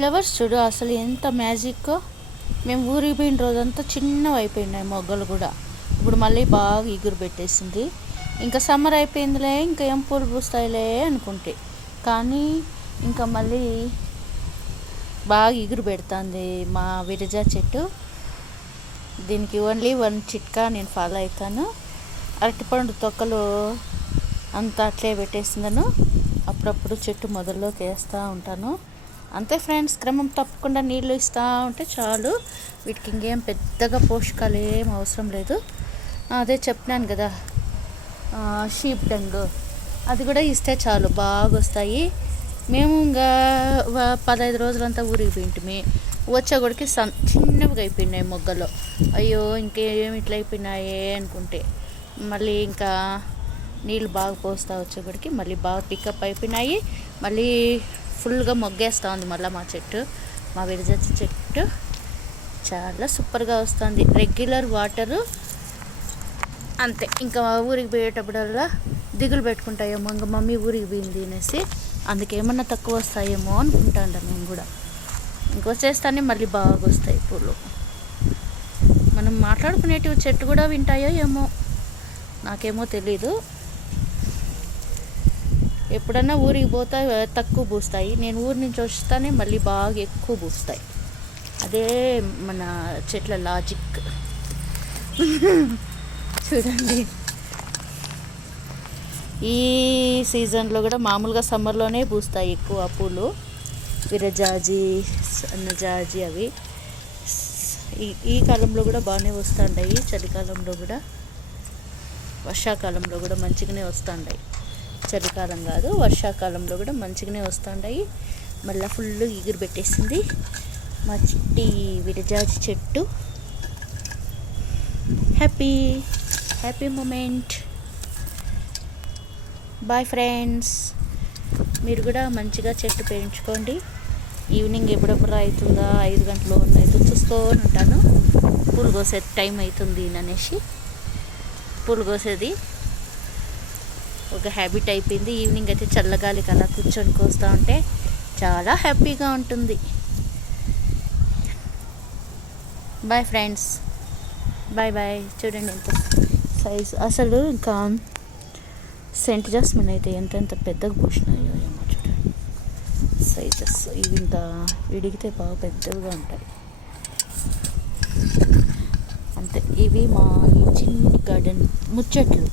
Flowers చూడు అసలు ఎంత మ్యాజిక్కో. మేము ఊరికి పోయిన రోజంతా చిన్నవి అయిపోయినాయి మొగ్గలు కూడా. ఇప్పుడు మళ్ళీ బాగా ఇగురు పెట్టేసింది. ఇంకా సమ్మర్ అయిపోయిందిలే, ఇంకా ఏం పూలు పూస్తాయిలే అనుకుంటే, కానీ ఇంకా మళ్ళీ బాగా ఇగురు పెడుతుంది మా విరజా చెట్టు. దీనికి ఓన్లీ వన్ చిట్కా నేను ఫాలో అవుతాను. అరటిపండు తొక్కలు అంతా అట్లే పెట్టేసిందను. అప్పుడప్పుడు చెట్టు మొదల్లోకి వేస్తూ ఉంటాను. అంతే ఫ్రెండ్స్, క్రమం తప్పకుండా నీళ్ళు ఇస్తూ ఉంటే చాలు. వీటికి ఇంకేం పెద్దగా పోషకాలు ఏం అవసరం లేదు. అదే చెప్పినాను కదా, షీప్ డంగ్ అది కూడా ఇస్తే చాలు, బాగా వస్తాయి. మేము ఇంకా 15 రోజులంతా ఊరికి పోయింటిమి. వచ్చేకొడికి చిన్నవిగా అయిపోయినాయి మొగ్గలు. అయ్యో ఇంకేమి ఇట్లా అయిపోయినాయే అనుకుంటే, మళ్ళీ ఇంకా నీళ్ళు బాగా పోస్తూ వచ్చేకొడికి మళ్ళీ బాగా పికప్ అయిపోయినాయి. మళ్ళీ ఫుల్గా మొగ్గేస్తూ ఉంది మళ్ళీ మా చెట్టు, మా విరజ చెట్టు చాలా సూపర్గా వస్తుంది. రెగ్యులర్ వాటరు అంతే. ఇంకా ఊరికి పోయేటప్పుడల్లా దిగులు పెట్టుకుంటాయేమో, ఇంకా మమ్మీ ఊరికి పోయింది అనేసి, అందుకేమన్నా తక్కువ వస్తాయేమో అనుకుంటాండ మేము కూడా. ఇంకొచ్చేస్తానే మళ్ళీ బాగా వస్తాయి పూలు. మనం మాట్లాడుకునేటివి చెట్టు కూడా వింటాయో ఏమో, నాకేమో తెలీదు. ఎప్పుడన్నా ఊరికి పోతా తక్కువ పూస్తాయి, నేను ఊరి నుంచి వస్తానే మళ్ళీ బాగా ఎక్కువ పూస్తాయి. అదే మన చెట్ల లాజిక్. చూడండి, ఈ సీజన్లో కూడా మామూలుగా సమ్మర్లోనే పూస్తాయి ఎక్కువ పూలు. విరజాజి, సన్నజాజి అవి ఈ కాలంలో కూడా బాగానే వస్తుంటాయి. చలికాలంలో కూడా, వర్షాకాలంలో కూడా మంచిగానే వస్తుంటాయి. చలికాలం కాదు, వర్షాకాలంలో కూడా మంచిగానే వస్తుంటాయి. మళ్ళీ ఫుల్ ఎగురు పెట్టేసింది మా చిట్టి విరజాజి చెట్టు. Happy moment. బాయ్ ఫ్రెండ్స్, మీరు కూడా మంచిగా చెట్టు పెంచుకోండి. ఈవినింగ్ ఎప్పుడెప్పుడు అవుతుందా, 5 గంటలు అయితే చూస్తూ ఉంటాను. పూలు కోసే టైం అవుతుంది అనేసి పూలు కోసేది ఒక హ్యాబిట్ అయిపోయింది. ఈవినింగ్ అయితే చల్లగాలికి అలా కూర్చొని కోస్తూ ఉంటే చాలా హ్యాపీగా ఉంటుంది. Bye friends, bye. చూడండి ఎంత సైజ్, అసలు ఇంకా సెంట్ జాస్మిన్ అయితే ఎంత పెద్దగా పూసినాయో ఏమో చూడండి. సైజెస్ ఇవి ఇంత విడిగితే బాగా పెద్దగా ఉంటాయి. అంతే, ఇవి మా ఈ చిన్ని గార్డెన్ ముచ్చట్లు.